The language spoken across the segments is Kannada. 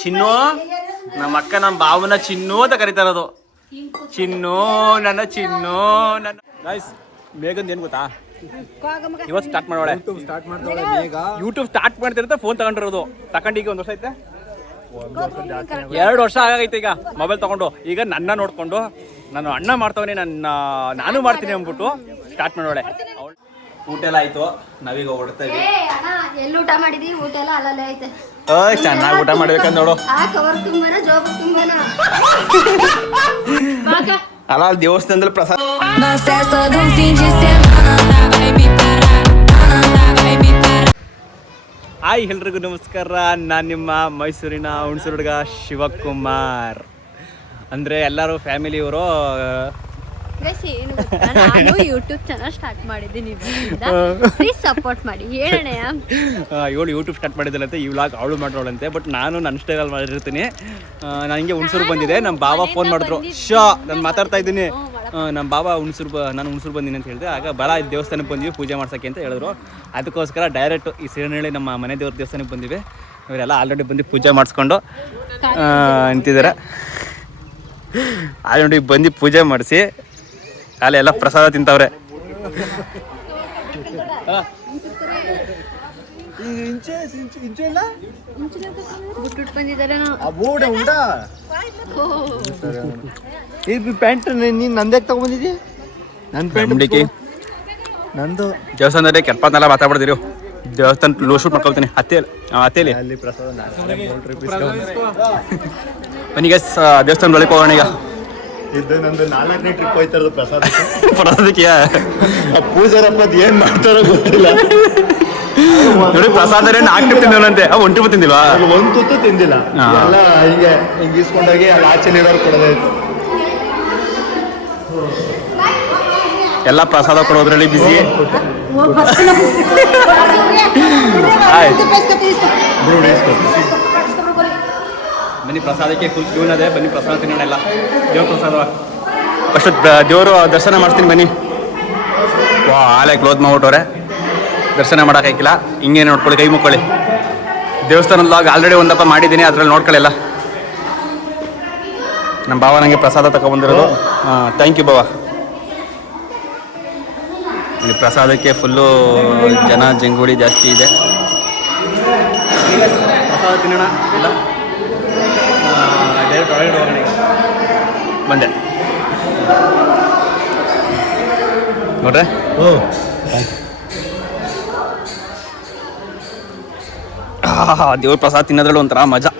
ಚಿನ್ನು ನಮ್ಮ ಅಕ್ಕ ನಮ್ಮ ಭಾವನ ಚಿನ್ನು ಅಂತ ಕರೀತಾ ಇರೋದು. ಚಿನ್ನು ನನ್ನ ಚಿನ್ನು ನನ್ನ ಗೈಸ್. ಮೇಘಂದ್ ಏನ್ ಗೊತ್ತಾ, ಇವತ್ತು ಸ್ಟಾರ್ಟ್ ಮಾಡೋಳೆ. ಯೂಟ್ಯೂಬ್ ಸ್ಟಾರ್ಟ್ ಮಾಡ್ತಿರುತ್ತೆ ಫೋನ್ ತಗೊಂಡಿರೋದು. ತಗೊಂಡಿಗೆ 1 ವರ್ಷ ಐತೆ, 2 ವರ್ಷ ಆಗೈತೆ ಈಗ ಮೊಬೈಲ್ ತಗೊಂಡು. ಈಗ ನನ್ನ ನೋಡ್ಕೊಂಡು ನಾನು ಅಣ್ಣ ಮಾಡ್ತವನಿ, ನಾನು ಮಾಡ್ತೀನಿ ಅಂದ್ಬಿಟ್ಟು ಸ್ಟಾರ್ಟ್ ಮಾಡೋಳೆ. ಊಟ ಎಲ್ಲ ಆಯ್ತು, ನಾವೀಗ ಹೊಡ್ತಾ ಇದೀವಿ. ಎಲ್ಲಿ ಊಟ ಮಾಡಿದೀವಿ? ಊಟ ಎಲ್ಲ ಅಲ್ಲಲ್ಲೇ ಐತೆ. ಚೆನ್ನಾಗಿ ಊಟ ಮಾಡ್ಬೇಕಂತ ನೋಡು. ಅಲ್ಲ ದೇವಸ್ಥಾನದಲ್ಲಿ ಪ್ರಸಾದ. ಹಾಯ್ ಎಲ್ರಿಗೂ ನಮಸ್ಕಾರ. ನಾನು ನಿಮ್ಮ ಮೈಸೂರಿನ ಹುಣಸೂರು ಹುಡುಗ ಶಿವಕುಮಾರ್. ಅಂದರೆ ಎಲ್ಲರೂ ಫ್ಯಾಮಿಲಿಯವರು. ನಾನು ಯೂಟ್ಯೂಬ್ ಚಾನಲ್ ಸ್ಟಾರ್ಟ್ ಮಾಡಿದ್ದೀನಿ, ಪ್ಲೀಸ್ ಸಪೋರ್ಟ್ ಮಾಡಿ. ಹೇಳೋಣ, ಇವಳು ಯೂಟ್ಯೂಬ್ ಸ್ಟಾರ್ಟ್ ಮಾಡಿದ್ದಲ್ಲಂತೆ, ಈ ವ್ಲಾಗ್ ಅವಳು ಮಾಡೋಳಂತೆ. ಬಟ್ ನಾನು ನನ್ನ ಸ್ಟೈಲಲ್ಲಿ ಮಾಡಿರ್ತೀನಿ. ನನಗೆ ಹುಣಸೂರು ಬಂದಿದೆ, ನಮ್ಮ ಬಾಬಾ ಫೋನ್ ಮಾಡಿದ್ರು. ನಾನು ಮಾತಾಡ್ತಾ ಇದ್ದೀನಿ. ನಮ್ಮ ಬಾಬಾ ನಾನು ಹುಣಸೂರು ಬಂದಿನಿ ಅಂತ ಹೇಳಿದೆ. ಆಗ ಬರ ದೇವಸ್ಥಾನಕ್ಕೆ ಬಂದಿವಿ ಪೂಜೆ ಮಾಡ್ಸೋಕ್ಕೆ ಅಂತ ಹೇಳಿದ್ರು. ಅದಕ್ಕೋಸ್ಕರ ಡೈರೆಕ್ಟ್ ಈ ಸಿರಿನಹಳ್ಳಿ ನಮ್ಮ ಮನೆ ದೇವ್ರ ದೇವಸ್ಥಾನಕ್ಕೆ ಬಂದಿವಿ. ಇವರೆಲ್ಲ ಆಲ್ರೆಡಿ ಬಂದು ಪೂಜೆ ಮಾಡಿಸ್ಕೊಂಡು ನಿಂತಿದ್ದಾರೆ. ಆಲ್ರೆಡಿ ಬಂದು ಪೂಜೆ ಮಾಡಿಸಿ ಅಲ್ಲೆಲ್ಲ ಪ್ರಸಾದ ತಿಂತವ್ರೆ. ಪ್ಯಾಂಟ್ ನೀನ್ ನಂದೇ ತಗೊಂಡಿದ್ದಿ? ನನ್ನ ಪ್ಯಾಂಟ್ ನಂದು. ದೇವಸ್ಥಾನದಲ್ಲಿ ಕೆಲ್ಪನೆಲ್ಲ ಮಾತಾಡ್ಬಿಡ್ತೀರಿ. ದೇವಸ್ಥಾನ ಲೋ ಶೂಟ್ ಮಾಡ್ಕೊಳ್ತೀನಿ. ಹತ್ತೇಲಿ ಬನ್ನಿ ಗೈಸ್, ದೇವಸ್ಥಾನ ಒಳಗೆ ಹೋಗೋಣ. ಈಗ ಇದು ನಂದು 4ನೇ ಟ್ರಿಪ್ ಹೋಯ್ತಾರದು ಪ್ರಸಾದಕ್ಕೆ. ಪೂಜಾರಪ್ಪ ಏನ್ ಮಾಡ್ತಾರೋ ಗೊತ್ತಿಲ್ಲ. ನೋಡಿ ಪ್ರಸಾದ 4 ಟ್ರಿಪ್ ತಿಂದವನಂತೆ. 1 ಟ್ರಿಪ್ ತಿಂದಿಲ್ವಾ? 1 ತುತ್ತು ತಿಂದಿಲ್ಲ. ಎಲ್ಲ ಹಿಂಗೆ ಈಸ್ಕೊಂಡೋಗಿ ಅಲ್ಲಿ ಆಚೆ ನೀಡೋರು ಕೊಡೋದೇ. ಎಲ್ಲ ಪ್ರಸಾದ ಕೊಡೋದ್ರಲ್ಲಿ ಬಿಸಿ. ಬನ್ನಿ ಪ್ರಸಾದಕ್ಕೆ ಫುಲ್ ಕ್ಯೂನ್ ಅದೇ. ಬನ್ನಿ ಪ್ರಸಾದ ತಿನ್ನೋಣ. ಎಲ್ಲ ದೇವ್ರ ಪ್ರಸಾದ. ಫಸ್ಟ್ ದೇವರು ದರ್ಶನ ಮಾಡ್ತೀನಿ ಬನ್ನಿ. ಆಲೆ ಕ್ಲೋಸ್ ಮಾಡ್ಬಿಟ್ಟವ್ರೆ, ದರ್ಶನ ಮಾಡೋಕ್ಕಾಗಿಲ್ಲ. ಹಿಂಗೆ ನೋಡ್ಕೊಳ್ಳಿ, ಕೈ ಮುಕ್ಕೊಳ್ಳಿ. ದೇವಸ್ಥಾನದಾಗ ಆಲ್ರೆಡಿ ಒಂದಪ್ಪ ಮಾಡಿದ್ದೀನಿ, ಅದ್ರಲ್ಲಿ ನೋಡ್ಕೊಳ್ಳಿಲ್ಲ. ನಮ್ಮ ಭಾವ ನನಗೆ ಪ್ರಸಾದ ತಗೊಬಂದಿರೋದು. ಥ್ಯಾಂಕ್ ಯು ಭಾವ. ಇಲ್ಲಿ ಪ್ರಸಾದಕ್ಕೆ ಫುಲ್ಲು ಜನ ಜಂಗುಳಿ ಜಾಸ್ತಿ ಇದೆ. ಪ್ರಸಾದ ತಿನ್ನೋಣ. ಇಲ್ಲ ಡೈರೆಕ್ಟ್ ಒಳಗಡೆ ಹೋಗೋಣ. ಬಂದೆ ನೋಡ್ರೆ. ದೇವ್ರ ಪ್ರಸಾದ ತಿನ್ನೋದ್ರಲ್ಲಿ ಒಂಥರ ಮಜಾ.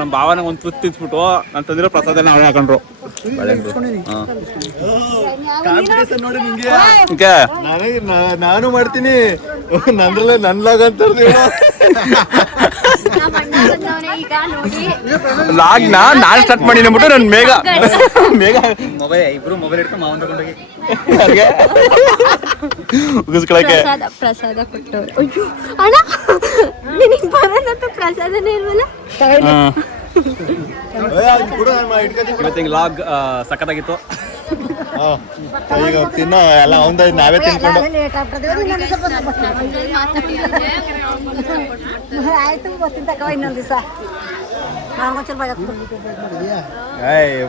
ನಮ್ಮ ಭಾವನ ಒಂದು ತುತ್ತು ತಿನ್ಸ್ಬಿಟ್ಟು ನಾನು ತಂದಿರೋ ಪ್ರಸಾದ ಅವನೇ ಹಾಕೊಂಡ್ರು. ನಾನು ಮಾಡ್ತೀನಿ ನಂದ್ರಲ್ಲ ನನ್ಲಾಗ ಅಂತ ಲಾಗ್ನ ನಾನು ಸ್ಟಾರ್ಟ್ ಮಾಡಿ ಅಂದ್ಬಿಟ್ಟು ನನ್ನ ಮೇಘ ಮೊಬೈಲ್ ಇಬ್ರು ಮೊಬೈಲ್ ಇಟ್ಕೊಂಡು ಮಾವನ್ ತಗೊಂಡೋಗಿ ಉಗಿಸ್ಕೊಳಕ್ಕೆ ಪ್ರಸಾದ ಕೊಟ್ಟವ್ರು. ಅಯ್ಯೋ ಅಣ್ಣ, ನಿನಗೆ ಬರೋದಂತ ಪ್ರಸಾದನೇ ಇಲ್ವಲ್ಲ. ಇವತ್ತಿನ ಲಾಗ್ ಸಖತ್ತಾಗಿತ್ತು. ಈಗ ತಿನ್ನೋ ಎಲ್ಲ ಒಂದ ನಾವೇ ತಿನ್ಕೊಂಡು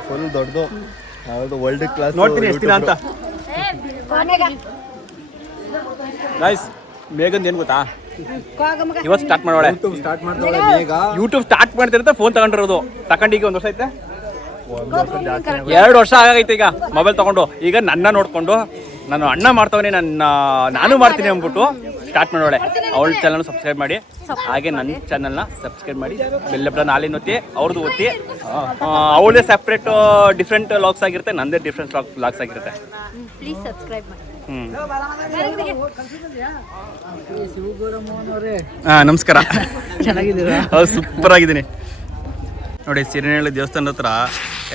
ಫುಲ್ ದೊಡ್ಡದು. ಹೌದು, ವರ್ಲ್ಡ್ ಕ್ಲಾಸ್. ನೋಡ್ತೀನಿ ಎಷ್ಟು ದಿನ ಅಂತ. ಗೈಸ್, ಮೇಘಂದ್ ಏನ್ ಗೊತ್ತಾ, ಇವತ್ತು ಸ್ಟಾರ್ಟ್ ಮಾಡೋಳೆ. ಯೂಟ್ಯೂಬ್ ಸ್ಟಾರ್ಟ್ ಮಾಡ್ತಿರುತ್ತೆ ಫೋನ್ ತಗೊಂಡಿರೋದು. ತಗೊಂಡಿಗೆ 1 ವರ್ಷ ಐತೆ, 2 ವರ್ಷ ಆಗೈತೆ ಈಗ ಮೊಬೈಲ್ ತಗೊಂಡು. ಈಗ ನನ್ನ ನೋಡ್ಕೊಂಡು ನಾನು ಅಣ್ಣ ಮಾಡ್ತವನಿ, ನಾನು ಮಾಡ್ತೀನಿ ಅಂದ್ಬಿಟ್ಟು ಸ್ಟಾರ್ಟ್ ಮಾಡೋಳೆ. ಅವಳ ಚಾನಲ್ ಸಬ್ಸ್ಕ್ರೈಬ್ ಮಾಡಿ, ಹಾಗೆ ನನ್ನ ಚಾನಲ್ನ ಸಬ್ಸ್ಕ್ರೈಬ್ ಮಾಡಿ, ಬೆಲ್ ಬಟನ್ ಆಲಿನ ಒತ್ತಿ, ಅವ್ರದ್ದು ಒತ್ತಿ. ಅವಳದೇ ಸಪ್ರೇಟ್ ಡಿಫ್ರೆಂಟ್ ಲಾಗ್ಸ್ ಆಗಿರುತ್ತೆ, ನಂದೇ ಡಿಫ್ರೆಂಟ್ ಲಾಗ್ಸ್ ಆಗಿರುತ್ತೆ. ಪ್ಲೀಸ್ ಸಬ್ಸ್ಕ್ರೈಬ್ ಮಾಡಿ. ನಮಸ್ಕಾರ. ಚೆನ್ನಾಗಿದ್ದೀರಾ? ಸೂಪರ್ ಆಗಿದ್ದೀನಿ ನೋಡಿ. ಸಿರಿನಹಳ್ಳಿ ದೇವಸ್ಥಾನದ ಹತ್ರ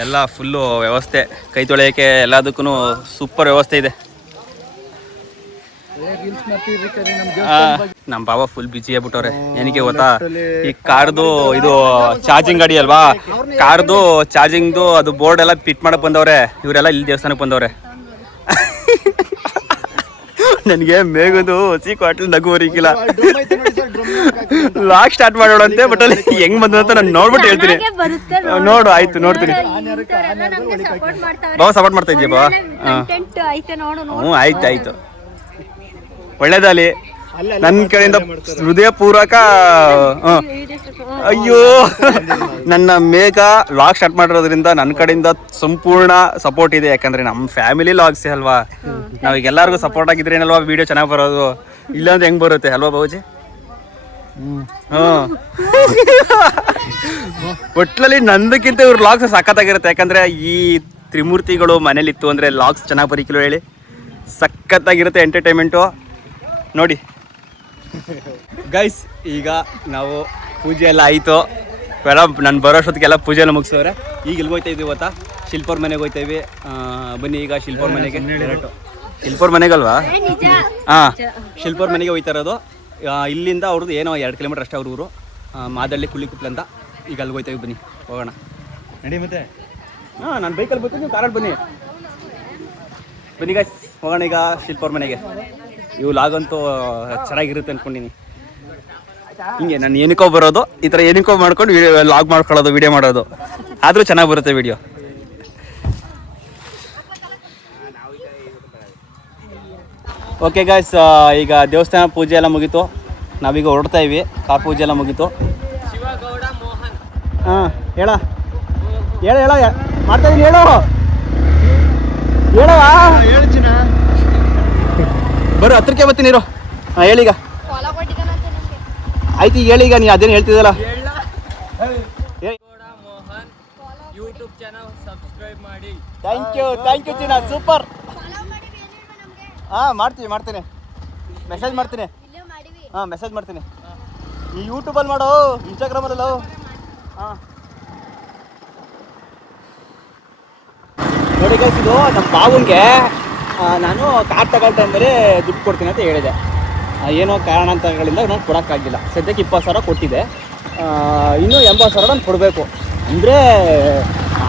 ಎಲ್ಲ ಫುಲ್ಲು ವ್ಯವಸ್ಥೆ, ಕೈ ತೊಳೆಯೋಕ್ಕೆ ಎಲ್ಲದಕ್ಕೂ ಸೂಪರ್ ವ್ಯವಸ್ಥೆ ಇದೆ. ನಮ್ಮ ಬಾಬಾ ಫುಲ್ ಬಿಜಿ ಆಗ್ಬಿಟ್ಟವ್ರೆ. ಏನಕ್ಕೆ ಗೊತ್ತಾ, ಈ ಕಾರ್ದು ಇದು ಚಾರ್ಜಿಂಗ್ ಗಾಡಿ ಅಲ್ವಾ, ಕಾರ್ದು ಚಾರ್ಜಿಂಗ್ದು ಅದು ಬೋರ್ಡ್ ಎಲ್ಲ ಫಿಟ್ ಮಾಡಕ್ ಬಂದವ್ರೆ. ಇವರೆಲ್ಲ ಇಲ್ಲಿ ದೇವಸ್ಥಾನಕ್ಕೆ ಬಂದವ್ರೆ. ನನಗೆ ಮೇಘದು ಹಸಿ ಕ್ವಾಟ್ಲಿ ನಗು ಬರೀಕಿಲ್ಲ. ಡ್ರಮ್ ಐತೆ ನೋಡಿ ಸರ್, ಡ್ರಮ್ ಲಾಗ್ ಸ್ಟಾರ್ಟ್ ಮಾಡೋಣಂತೆ, ಬಟ್ ಅಲ್ಲಿ ಹೆಂಗ್ ಬಂದು ಅಂತ ನಾನು ನೋಡ್ಬಿಟ್ಟು ಹೇಳ್ತೀನಿ. ಬರುತ್ತೆ ನೋಡು, ಆಯ್ತು ನೋಡ್ತೀನಿ. ಬಾವ ಸಪೋರ್ಟ್ ಮಾಡ್ತಾ ಇದೀಯ ಬಾವ? ಕಂಟೆಂಟ್ ಐತೆ ನೋಡು. ಹ್ಞೂ ಆಯ್ತು ಒಳ್ಳೇದಲ್ಲಿ ನನ್ನ ಕಡೆಯಿಂದ ಹೃದಯ ಪೂರ್ವಕ. ಅಯ್ಯೋ ನನ್ನ ಮೇಘ ಲಾಗ್ ಸ್ಟಾರ್ಟ್ ಮಾಡಿರೋದ್ರಿಂದ ನನ್ನ ಕಡೆಯಿಂದ ಸಂಪೂರ್ಣ ಸಪೋರ್ಟ್ ಇದೆ. ಯಾಕಂದ್ರೆ ನಮ್ಮ ಫ್ಯಾಮಿಲಿ ಲಾಗ್ಸೇ ಅಲ್ವಾ, ನಾವೀಗ ಎಲ್ಲರಿಗೂ ಸಪೋರ್ಟ್ ಆಗಿದ್ರೇನಲ್ವಾ ವಿಡಿಯೋ ಚೆನ್ನಾಗಿ ಬರೋದು. ಇಲ್ಲಾಂದ್ರೆ ಹೆಂಗ್ ಬರುತ್ತೆ ಅಲ್ವಾ ಬಾಬುಜಿ? ಒಟ್ಲಲ್ಲಿ ನಂದಕ್ಕಿಂತ ಇವ್ರ ಲಾಗ್ಸ್ ಸಖತ್ತಾಗಿರುತ್ತೆ. ಯಾಕಂದ್ರೆ ಈ ತ್ರಿಮೂರ್ತಿಗಳು ಮನೇಲಿತ್ತು ಅಂದ್ರೆ ಲಾಗ್ಸ್ ಚೆನ್ನಾಗಿ ಬರೀಕಿಲ್ಲ ಹೇಳಿ, ಸಖತ್ತಾಗಿರುತ್ತೆ ಎಂಟರ್ಟೈನ್ಮೆಂಟು. ನೋಡಿ ಗೈಸ್, ಈಗ ನಾವು ಪೂಜೆ ಎಲ್ಲ ಆಯಿತು. ಎಲ್ಲ ನಾನು ಬರೋಷ್ಟೊತ್ತಿಗೆಲ್ಲ ಪೂಜೆ ಎಲ್ಲ ಮುಗಿಸೋರೆ. ಈಗ ಎಲ್ಲಿ ಹೋಗ್ತಾ ಇದ್ದೀವಿ ಗೊತ್ತಾ? ಶಿಲ್ಪವ್ರ ಮನೆಗೆ ಹೋಗ್ತಾ ಇದ್ವಿ. ಬನ್ನಿ ಈಗ ಶಿಲ್ಪವ್ರ ಮನೆಗೆ. ಶಿಲ್ಪವ್ರ ಮನೆಗಲ್ವಾ? ಹಾಂ, ಶಿಲ್ಪವ್ರ ಮನೆಗೆ ಹೋಗ್ತಾ ಇರೋದು. ಇಲ್ಲಿಂದ ಅವ್ರದ್ದು ಏನೋ 2 ಕಿಲೋಮೀಟರ್ ಅಷ್ಟೇ ಅವ್ರ ಊರು, ಮಾದಳ್ಳಿ ಕುಳ್ಳಿಕುಪ್ಲ ಅಂತ. ಈಗ ಅಲ್ಲಿ ಹೋಗ್ತಾ ಇದ್ದೀವಿ, ಬನ್ನಿ ಹೋಗೋಣ. ನಡಿ ಮತ್ತೆ. ಹಾಂ, ನಾನು ಬೈಕಲ್ಲಿ ಬರ್ತೀನಿ, ನೀವು ಕಾರಲ್ಲಿ ಬನ್ನಿ. ಬನ್ನಿ ಗೈಸ್, ಹೋಗೋಣ ಈಗ ಶಿಲ್ಪವ್ರ ಮನೆಗೆ. ಇವು ಲಾಗಂತೂ ಚೆನ್ನಾಗಿರುತ್ತೆ ಅಂದ್ಕೊಂಡಿನಿ. ಹಿಂಗೆ ನಾನು ಏನಕ್ಕೋ ಬರೋದು, ಈ ಥರ ಏನಕ್ಕೋ ಮಾಡ್ಕೊಂಡು ಲಾಗ್ ಮಾಡ್ಕೊಳ್ಳೋದು, ವಿಡಿಯೋ ಮಾಡೋದು, ಆದರೂ ಚೆನ್ನಾಗಿ ಬರುತ್ತೆ ವಿಡಿಯೋ. ಓಕೆ ಗಾಯ್ಸ್, ಈಗ ದೇವಸ್ಥಾನ ಪೂಜೆ ಎಲ್ಲ ಮುಗೀತು. ನಾವೀಗ ಹೊರಡ್ತಾ ಇವಿ. ಕಾರ್ ಪೂಜೆ ಎಲ್ಲ ಮುಗೀತು. ಹಾಂ, ಹೇಳ ಮಾಡ್ತಾ ಇದೀನಿ, ಹೇಳೋ ಹೇಳ್ಚಿನ ಬರೋ ಹತ್ರಕ್ಕೆ ಬರ್ತೀನಿ ಇರೋ. ಹಾಂ, ಹೇಳೀಗ ಆಯ್ತು, ಈಗ ಹೇಳೀಗ ನೀ ಅದೇನು ಹೇಳ್ತಿದ್ದಲ್ಲ. ಯೂಟ್ಯೂಬ್ ಚಾನಲ್ ಸಬ್ಸ್ಕ್ರೈಬ್ ಮಾಡಿ. ಥ್ಯಾಂಕ್ ಯು ಚಿನ್ನ, ಸೂಪರ್. ಹಾಂ, ಮಾಡ್ತೀನಿ, ಮೆಸೇಜ್ ಮಾಡ್ತೀನಿ. ಹಾಂ, ಮೆಸೇಜ್ ಮಾಡ್ತೀನಿ. ಈ ಯೂಟ್ಯೂಬಲ್ಲಿ ಮಾಡೋ, ಇನ್ಸ್ಟಾಗ್ರಾಮಲ್ಲೋ. ಹಾಂ, ನೋಡಿ ಗೈಸ್, ಇದು ನಮ್ಮ ಬಾವನಿಗೆ ನಾನು ಕಾರ್ ತಗೊಳ್ಳೋ ಟೈಮಲ್ಲಿ ದುಡ್ಡು ಕೊಡ್ತೀನಿ ಅಂತ ಹೇಳಿದೆ. ಏನೋ ಕಾರಣಾಂತರಗಳಿಂದ ನಾನು ಕೊಡೋಕ್ಕಾಗಿಲ್ಲ. ಸದ್ಯಕ್ಕೆ 20,000 ಕೊಟ್ಟಿದ್ದೆ. ಇನ್ನೂ 80,000 ನಾನು ಕೊಡಬೇಕು. ಅಂದರೆ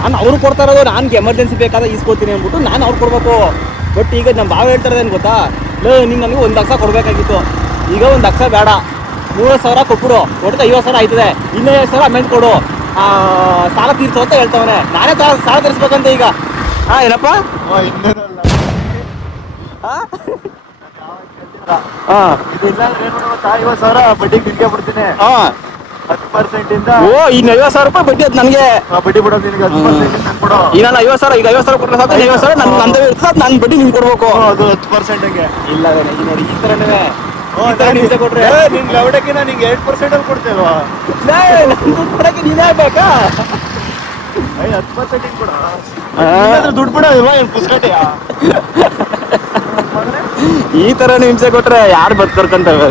ನಾನು ಅವ್ರು ಕೊಡ್ತಾ ಇರೋದು, ನನಗೆ ಎಮರ್ಜೆನ್ಸಿ ಬೇಕಾದ ಈಸ್ಕೊಡ್ತೀನಿ ಅಂದ್ಬಿಟ್ಟು ನಾನು ಅವ್ರು ಕೊಡಬೇಕು. ಬಟ್ ಈಗ ನಮ್ಮ ಬಾವ ಹೇಳ್ತಾ ಇರೋದೇನು ಗೊತ್ತಾ? ನೀನು ನನಗೆ 1 ಲಕ್ಷ ಕೊಡಬೇಕಾಗಿತ್ತು, ಈಗ 1 ಲಕ್ಷ ಬೇಡ, 30,000 ಕೊಟ್ಬಿಡು, ಒಟ್ಟು 50,000 ಆಯ್ತದೆ, ಇನ್ನೂ 50,000 ಅಮೌಂಟ್ ಕೊಡು, ಸಾಲ ತೀರ್ಸು ಅಂತ ಹೇಳ್ತವನೆ. ನಾನೇ ಸಾಲ ತೀರಿಸ್ಬೇಕಂತ ಈಗ. ಹಾಂ, ಏನಪ್ಪ? ಹಾಂ, ಇದೆಲ್ಲ ಏನು ಗೊತ್ತಾ, 50,000 ಬಡ್ಡಿಗೆ ನಿನ್ಗೆ ಬಿಡ್ತೀನಿ. ಹಾಂ, 10% ಇಂದ. ಓ, ಇನ್ನು 50,000 ರೂಪಾಯಿ ಬಡ್ಡಿ ಅದು ನನಗೆ ಬಡ್ಡಿ ಬಿಡೋದು ನಿನಗೆ 10% ನಾನು ಕೊಡೋ. ಈಗ ನಾನು 50,000 ಈಗ 50,000 ಕೊಟ್ಟರೆ ಸಾಕು, 50,000 ನಂದೇ ಇರ್ತದೆ, ಅದು ನನ್ನ ಬಡ್ಡಿ ನಿಮ್ಗೆ ಕೊಡ್ಬೇಕು. ಅದು 10%ಗೆ ಇಲ್ಲ ಈಗ ನೋಡಿ, ಈ ಥರನೇ ನಿಮ್ಗೆ ಕೊಟ್ರೆ ನಿನ್ ಲವಡಕ್ಕೆ ನಾನು ನಿಂಗೆ 8% ಅಲ್ಲಿ ಕೊಡ್ತೇಲ್ವಾ? ದುಡ್ಡು ಕೊಡಕ್ಕೆ ನೀನೇ ಆಗ್ಬೇಕಾ? 10% ಕೊಡ, ದುಡ್ಡು ಬಿಡ ಇಲ್ವಾ? ಏನು ಪುಸ್ತಕಟೆಯಾ? ಈ ಥರ ಹಿಂಸೆ ಕೊಟ್ರೆ ಯಾರು ಬದುಕರ್ಕಂತಾರೆ?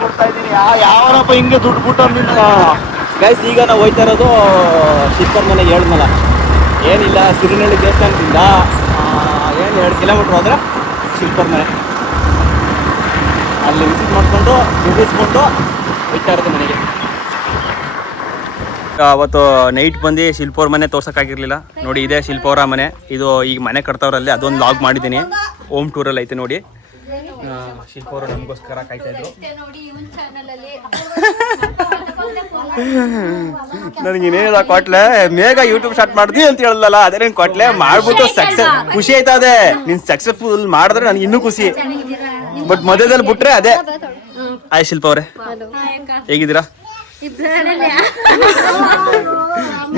ಕೊಡ್ತಾ ಇದ್ದೀನಿ, ಯಾವನಪ್ಪ ಹಿಂಗೆ ದುಡ್ಡು ಬಿಟ್ಟು. ಗೈಸ್, ಈಗ ನಾವು ಹೋಯ್ತಾ ಇರೋದು ಶಿಲ್ಪರ ಮನೆಗೆ. ಹೇಳಿದ್ನಲ್ಲ, ಏನಿಲ್ಲ, ಸಿರಿನಳ್ಳಿ ದೇವಸ್ಥಾನದಿಂದ ಏನು 2 ಕಿಲೋಮೀಟ್ರ್ ಹೋದ್ರೆ ಶಿಲ್ಪರ ಮನೆ. ಅಲ್ಲಿ ವಿಸಿಟ್ ಮಾಡಿಕೊಂಡು ಮುಗಿಸ್ಕೊಂಡು ಹೋಯ್ತಾ ಇರೋದು ಮನೆಗೆ. ಅವತ್ತು ನೈಟ್ ಬಂದು ಶಿಲ್ಪವ್ರ ಮನೆ ತೋರ್ಸೋಕ್ಕಾಗಿರಲಿಲ್ಲ. ನೋಡಿ, ಇದೇ ಶಿಲ್ಪವ್ರ ಮನೆ. ಇದು ಈಗ ಮನೆ ಕಟ್ತವ್ರಲ್ಲಿ ಅದೊಂದು ಲಾಗ್ ಮಾಡಿದ್ದೀನಿ. ಹೋಮ್ ಟೂರಲ್ಲಿ ಐತೆ ನೋಡಿ. ಶಿಲ್ಪವ್ರು ನಮಗೋಸ್ಕರ ಕಾಯ್ತಾ ಇದ್ರು. ನನಗಿನ್ನೇನಿಲ್ಲ ಕೊಟ್ಲೆ, ಮೇಘ ಯೂಟ್ಯೂಬ್ ಸ್ಟಾರ್ಟ್ ಮಾಡ್ದಿ ಅಂತ ಹೇಳಲ್ಲ, ಅದೇನೇನು ಕೊಟ್ಲೆ ಮಾಡ್ಬಿಟ್ಟು ಸಕ್ಸಸ್. ಖುಷಿ ಆಯ್ತದೆ, ನೀನು ಸಕ್ಸಸ್ಫುಲ್ ಮಾಡಿದ್ರೆ ನನಗೆ ಇನ್ನೂ ಖುಷಿ. ಬಟ್ ಮಧ್ಯದಲ್ಲಿ ಬಿಟ್ರೆ ಅದೇ. ಆಯ್ ಶಿಲ್ಪ ಅವರೇ, ಹೇಗಿದ್ದೀರಾ?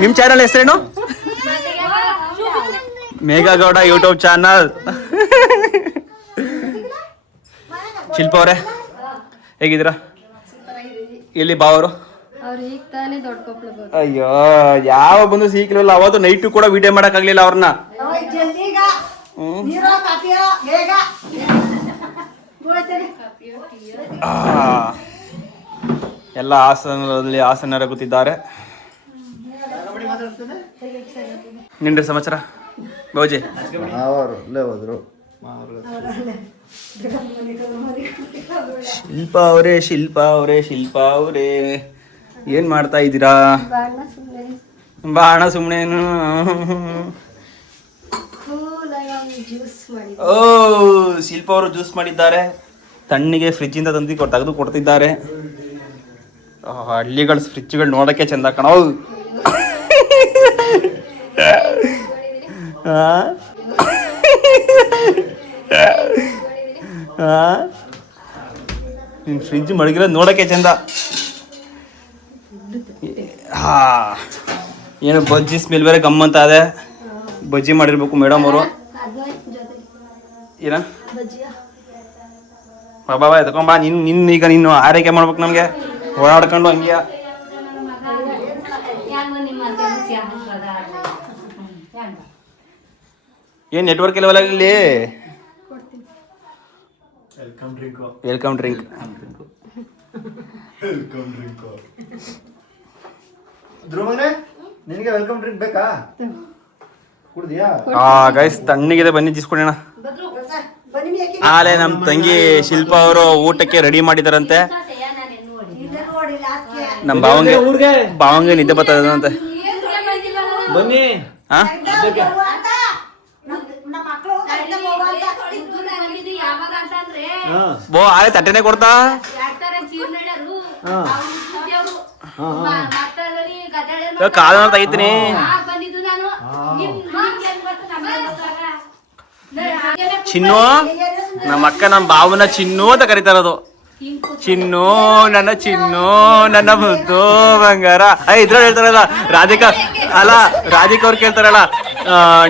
ನಿಮ್ಮ ಚಾನಲ್ ಹೆಸರೇನು? ಮೇಘಗೌಡ ಯೂಟ್ಯೂಬ್ ಚಾನಲ್. ಶಿಲ್ಪ ಅವರೇ ಹೇಗಿದ್ದೀರಾ? ಎಲ್ಲಿ ಬಾವರು? ಅಯ್ಯೋ, ಯಾವ ಬಂದು ಸಿಕ್ಲಿಲ್ಲ. ಅವತ್ತು ನೈಟು ಕೂಡ ವಿಡಿಯೋ ಮಾಡಕ್ಕಾಗ್ಲಿಲ್ಲ ಅವ್ರನ್ನ. ಎಲ್ಲ ಆಸನದಲ್ಲಿ ಆಸನರ ಕೂತಿದ್ದಾರೆ. ನಿನ್ರಿ ಸಮಾಚಾರ ಬಾಬುಜಿ? ಶಿಲ್ಪ ಅವರೇ ಏನ್ ಮಾಡ್ತಾ ಇದ್ದೀರಾ? ಬಾಣ ಸುಮ್ಮನೆ ಓ ಶಿಲ್ಪ ಅವರು ಜ್ಯೂಸ್ ಮಾಡಿದ್ದಾರೆ, ತಣ್ಣಿಗೆ ಫ್ರಿಜ್ಜಿಂದ ತೆಗೆದು ಕೊಡ್ತಿದ್ದಾರೆ. ಹಳ್ಳಿಗಳ ಫ್ರಿಜ್ಗಳು ನೋಡೋಕ್ಕೆ ಚಂದ ಕಣೋ. ನಿನ್ ಫ್ರಿಜ್ ಮಡಗಿರೋದು ನೋಡೋಕ್ಕೆ ಚಂದ. ಏನು ಬಜ್ಜಿ ಸ್ಮೆಲ್ ಬೇರೆ ಗಮ್ಮಂತ ಅದೇ. ಬಜ್ಜಿ ಮಾಡಿರ್ಬೇಕು ಮೇಡಮ್ ಅವರು. ಏನ ಬಾಬಾ ತಗೊಂಬಾ, ನಿನ್ನ ಈಗ ನೀನು ಆರೈಕೆ ಮಾಡ್ಬೇಕು ನಮಗೆ, ಓಡಾಡ್ಕೊಂಡು ಹಂಗೆ. ಏನ್ ನೆಟ್ವರ್ಕ್ ಇಲ್ಲವಲ್ಲ ಇಲ್ಲಿ? Welcome drink. ನಿನಗೆ ವೆಲ್ಕಮ್ ಡ್ರಿಂಕ್ ಬೇಕಾ? ಕುಡ್ದಿಯಾ? ಗೈಸ್ ತಣ್ಣಗಿದೆ, ಬನ್ನಿ ಜಿಸ್ಕೊಡೋಣ. ಆಲೆ ನಮ್ ತಂಗಿ ಶಿಲ್ಪ ಅವರು ಊಟಕ್ಕೆ ರೆಡಿ ಮಾಡಿದಾರಂತೆ. ನಮ್ ಭಾವಂಗೆ ನಿದ್ದೆ ಬರ್ತದಂತೆ. ಬನ್ನಿ. ಹಾ ಬೋ ಆಲೆ ತಟ್ಟೆನೆ ಕೊಡ್ತಾ. ಕಾಲ ತೆಗಿತೀನಿ. ಚಿನ್ನು ನಮ್ಮ ಅಕ್ಕ ನಮ್ಮ ಬಾವನ ಚಿನ್ನು ಅಂತ ಕರೀತಾರದು. ಚಿನ್ನು ನನ್ನ ಚಿನ್ನು ನನ್ನ ಮುದ್ದು ಬಂಗಾರ. ಇದ್ರಲ್ಲಿ ಹೇಳ್ತಾರಲ್ಲ ರಾಧಿಕಾ, ಅಲ್ಲ ರಾಧಿಕಾ ಅವ್ರು ಕೇಳ್ತಾರಲ್ಲ,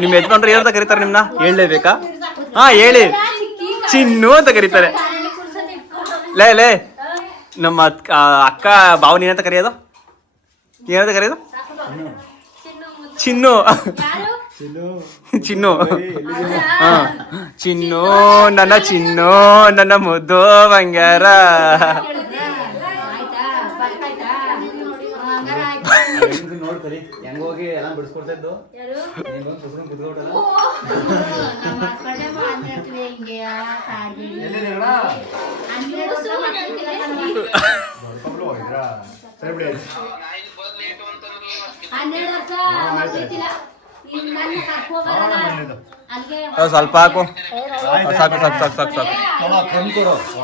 ನಿಮ್ ಯಜಮಾನ್ರು ಏನಂತ ಕರೀತಾರೆ ನಿಮ್ನ? ಹೇಳಲೇಬೇಕಾ? ಹಾ ಹೇಳಿ. ಚಿನ್ನು ಅಂತ ಕರೀತಾರೆ. ಲೇ ನಮ್ಮ ಅಕ್ಕ ಬಾವನ ಏನಂತ ಕರೆಯೋದು? ಏನಂತ ಕರೆಯೋದು? ಚಿನ್ನು. ಚಿನ್ನು. ಹಾ ಚಿನ್ನು ನನ್ನ ಚಿನ್ನು ನನ್ನ ಮುದ್ದು ಬಂಗಾರ. ನೋಡ್ಕರಿ ಹೆಂಗ ಹೋಗಿ ಎಲ್ಲ ಬಿಡಿಸ್ಕೊಡ್ತಾ ಇದ್ದು. ಸ್ವಲ್ಪ ಹಾಕು. ಸಾಕು ಸಾಕು ಸಾಕು ಸಾಕು ಸಾಕು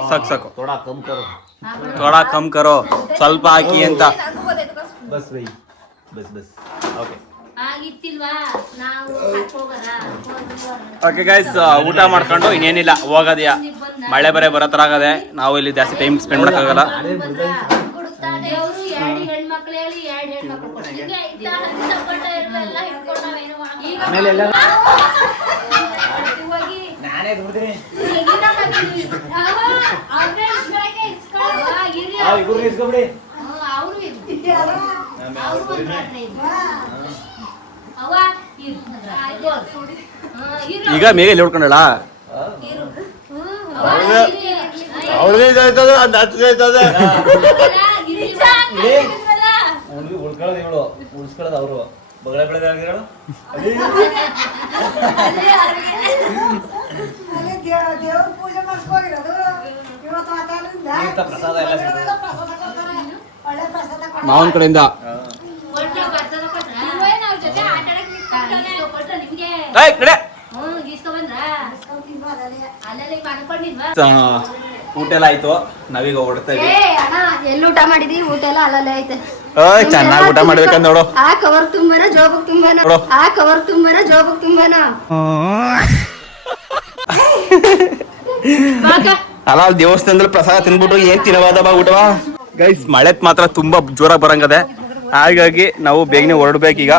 ಸಾಕು ಸಾಕು. ಥೋಡಾ ಕಮ್ ಕರೋ, ಸ್ವಲ್ಪ ಹಾಕಿ ಅಂತ. Bus by bus bus. Okay okay guys, ಊಟ ಮಾಡ್ಕೊಂಡು ಇನ್ನೇನಿಲ್ಲ ಹೋಗೋದ್ಯಾ. ಮಳೆ ಬರೇ ಬರೋ ಥರ ಆಗದೆ. ನಾವು ಇಲ್ಲಿ ಜಾಸ್ತಿ ಟೈಮ್ ಸ್ಪೆಂಡ್ ಮಾಡೋಕ್ಕಾಗಲ್ಲ. ನಾನೇ ದುಡ್ತೀನಿ. ಈಗ ಮೇಘ ಇಲ್ಲಿ ಹೊಡ್ಕೊಂಡಳ. ಅವ್ರಿಗೆ ಇದಾಯ್ತದ, ಅದು ಹಚ್ಕಾಯ್ತದ. ಉಳ್ಕೊಳ್ಳೋದು ಇವಳು, ಉಳ್ಸ್ಕೊಳ್ಳೋದು ಅವರು. ಬಗಳ ಬೆಳೆದ ಪ್ರಸಾದ ಎಲ್ಲ ಮಾವನ ಕಡೆಯಿಂದ. ಊಟ ಎಲ್ಲ ಆಯ್ತು, ನಾವೀಗ ಹೊಡ್ತಾ ಇದ್ವಿ. ಎಲ್ಲಿ ಊಟ ಮಾಡಿದ್ವಿ? ಊಟ ಎಲ್ಲ ಅಲ್ಲಲ್ಲೇ ಐತೆ. ಚೆನ್ನಾಗಿ ಊಟ ಮಾಡ್ಬೇಕಂತ ನೋಡು. ಆ ಕವರ್ ತುಂಬಾನ ಜೋಬಕ್ ತುಂಬಾನ, ಆ ಕವರ್ ತುಂಬಾನ ಜೋಬಕ್ ತುಂಬಾನ. ಅಲ್ಲ ದೇವಸ್ಥಾನದಲ್ಲಿ ಪ್ರಸಾದ ತಿನ್ಬಿಟ್ಟು ಏನ್ ತಿನ್ನವಾದ ಬಾ ಊಟವಾ. ಗೈಸ್ ಮಳೆತ್ ಮಾತ್ರ ತುಂಬಾ ಜೋರಾಗಿ ಬರಂಗದೆ, ಹಾಗಾಗಿ ನಾವು ಬೇಗನೆ ಹೊರಡ್ಬೇಕೀಗ.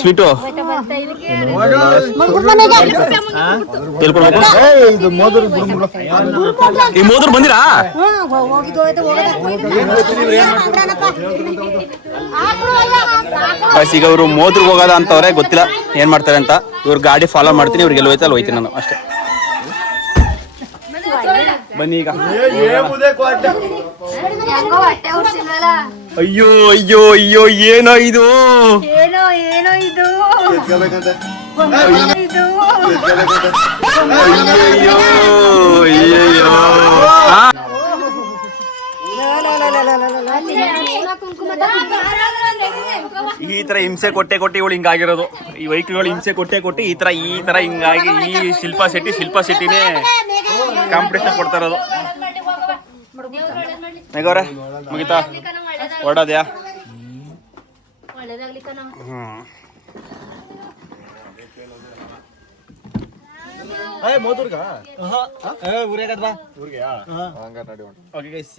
ಸ್ವೀಟು ಈ ಮೋದ್ರು ಬಂದಿರಾ? ಈಗ ಇವರು ಮೋದ್ರಿಗೆ ಹೋಗೋದ ಅಂತವ್ರೆ, ಗೊತ್ತಿಲ್ಲ ಏನ್ ಮಾಡ್ತಾರೆ ಅಂತ. ಇವ್ರ ಗಾಡಿ ಫಾಲೋ ಮಾಡ್ತೀನಿ, ಇವ್ರಿಗೆ ಎಲ್ಲಿ ಹೋಯ್ತು ಅಲ್ಲಿ ಹೋಯ್ತೀನಿ ನಾನು ಅಷ್ಟೇ. ಬನ್ನಿ ಈಗ. ಅಯ್ಯೋ ಅಯ್ಯೋ ಅಯ್ಯೋ, ಏನೋ ಇದು, ಏನೋ ಏನೋ ಇದು, ಅಯ್ಯೋ ಅಯ್ಯೋ. ಈ ತರ ಹಿಂಸೆ ಕೊಟ್ಟೆ ಇವಳು ಹಿಂಗಾಗಿರೋದು. ಈ ವೈಕ್ಗಳು ಹಿಂಸೆ ಕೊಟ್ಟೆ ಈ ತರ ಹಿಂಗಾಗಿ ಈ ಶಿಲ್ಪಾ ಶೆಟ್ಟಿನೇ ಕಾಂಪಿಟೇಷನ್ ಕೊಡ್ತಾ ಇರೋದು. ಮೇಘವ್ರೆ ಮುಗಿತಾ ಹೊರಡೋದ್ಯಾ?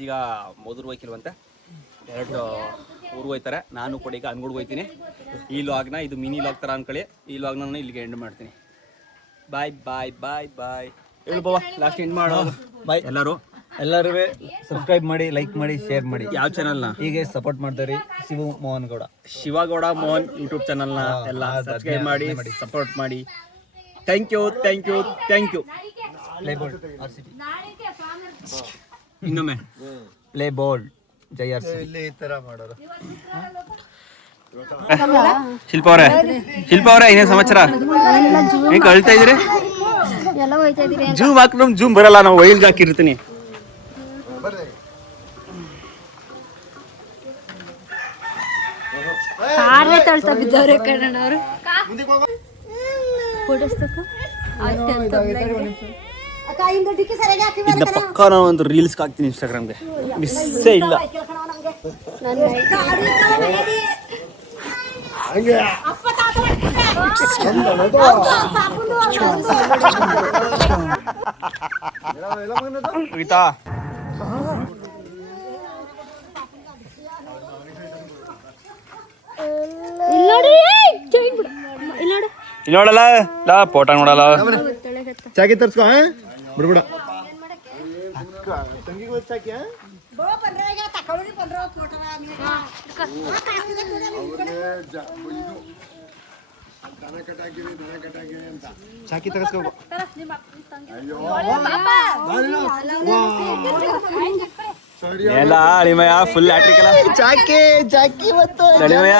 ಈಗ ಮೋದೂರ್ ಹೋಯ್ಕಿಲ್ವಂತೆ, 2 ಊರು ಹೋಯ್ತಾರೆ. ನಾನು ಕೂಡ ಈಗ ಅನ್ಗುಡ್ಗೆ ಹೋಯ್ತೀನಿ. ಈ ಲಾಗ್ನ ಇದು ಮಿನಿ ಲಾಗ್ ಥರ ಅನ್ಕೊಳ್ಳಿ. ಈ ಲಾಗ್ನ ನಾನು ಇಲ್ಲಿಗೆ ಎಂಡ್ ಮಾಡ್ತೀನಿ. ಬಾಯ್ ಬಾಯ್ ಬಾಯ್ ಬಾಯ್. ಹೇಳು ಬಾವ, ಲಾಸ್ಟ್ ಎಂಡ್ ಮಾಡೋ. ಬಾಯ್ ಎಲ್ಲರೂ ಸಬ್ಸ್ಕ್ರೈಬ್ ಮಾಡಿ, ಲೈಕ್ ಮಾಡಿ, ಶೇರ್ ಮಾಡಿ. ಯಾವ ಚಾನಲ್ನ ಹೀಗೆ ಸಪೋರ್ಟ್ ಮಾಡ್ತಾರೆ. ಶಿವಗೌಡ ಮೋಹನ್ ಯೂಟ್ಯೂಬ್ ಚಾನಲ್ನ ಎಲ್ಲ ಸಬ್ಸ್ಕ್ರೈಬ್ ಮಾಡಿ, ಸಪೋರ್ಟ್ ಮಾಡಿ. Thank you. ಇನ್ನೊಮ್ಮೆ ಪ್ಲೇ ಬಾಲ್ ಜೈ RCB. ಶಿಲ್ಪ ಅವರೇ ಇನ್ನೇನು ಸಮಾಚಾರ? ಹೆಂಗೆ ಅಳ್ತಾ ಇದ್ರಿ? ಜೂಮ್ ಹಾಕಿ ನಮ್ ಜೂಮ್ ಬರಲ್ಲ, ನಾವು ವೈಲ್ಗೆ ಹಾಕಿರ್ತೀನಿ. ಇದನ್ನ ಪಕ್ಕ ನಾನು ಒಂದು ರೀಲ್ಸ್ ಹಾಕ್ತೀನಿ ಇನ್ಸ್ಟಾಗ್ರಾಮ್ಗೆ, ಮಿಸ್ಸೇ ಇಲ್ಲ. ಗೀತಾ ಇಲ್ಲಿ ನೋಡಲ್ಲ ಫೋಟೋ ನೋಡಲ್ಲ. ಚಾಕಿ ತರ್ಸ್ಕೊ ಬಿಡ್ಬಿಡ. ಚಾಕಿ ತಗಸ್ಕೊ. ಎಲ್ಲ ಅಳಿಮಯ ಫುಲ್ ಆಟ್ರಿಕ್ ಅಲ್ಲ. ಚಾಕಿ ಮತ್ತು ಅಳಿಮಯ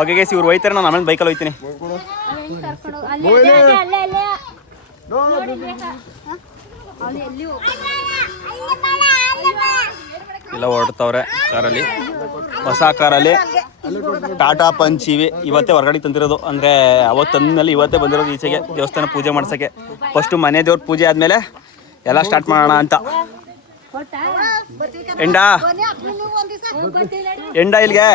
ಓಕೆ ಗೈಸ್, ಇವ್ರು ಹೋಯ್ತಾರೆ, ನಾನು ಆಮೇಲೆ ಬೈಕಲ್ಲಿ ಹೋಯ್ತೀನಿ. ಎಲ್ಲ ಹೊರಡ್ತವ್ರೆ ಕಾರಲ್ಲಿ, ಹೊಸ ಕಾರಲ್ಲಿ. ಟಾಟಾ ಪಂಚ್ ಇವೆ ಇವತ್ತೇ ಹೊರಗಡೆ ತಂದಿರೋದು. ಅಂದರೆ ಅವತ್ತು ತಂದ್ಮೇಲೆ ಇವತ್ತೇ ಬಂದಿರೋದು ಈಚೆಗೆ ದೇವಸ್ಥಾನ ಪೂಜೆ ಮಾಡ್ಸೋಕ್ಕೆ. ಫಸ್ಟು ಮನೆ ದೇವ್ರ ಪೂಜೆ ಆದಮೇಲೆ ಎಲ್ಲ ಸ್ಟಾರ್ಟ್ ಮಾಡೋಣ ಅಂತ. ಎಂಡ ಇಲ್ಲಿಗೆ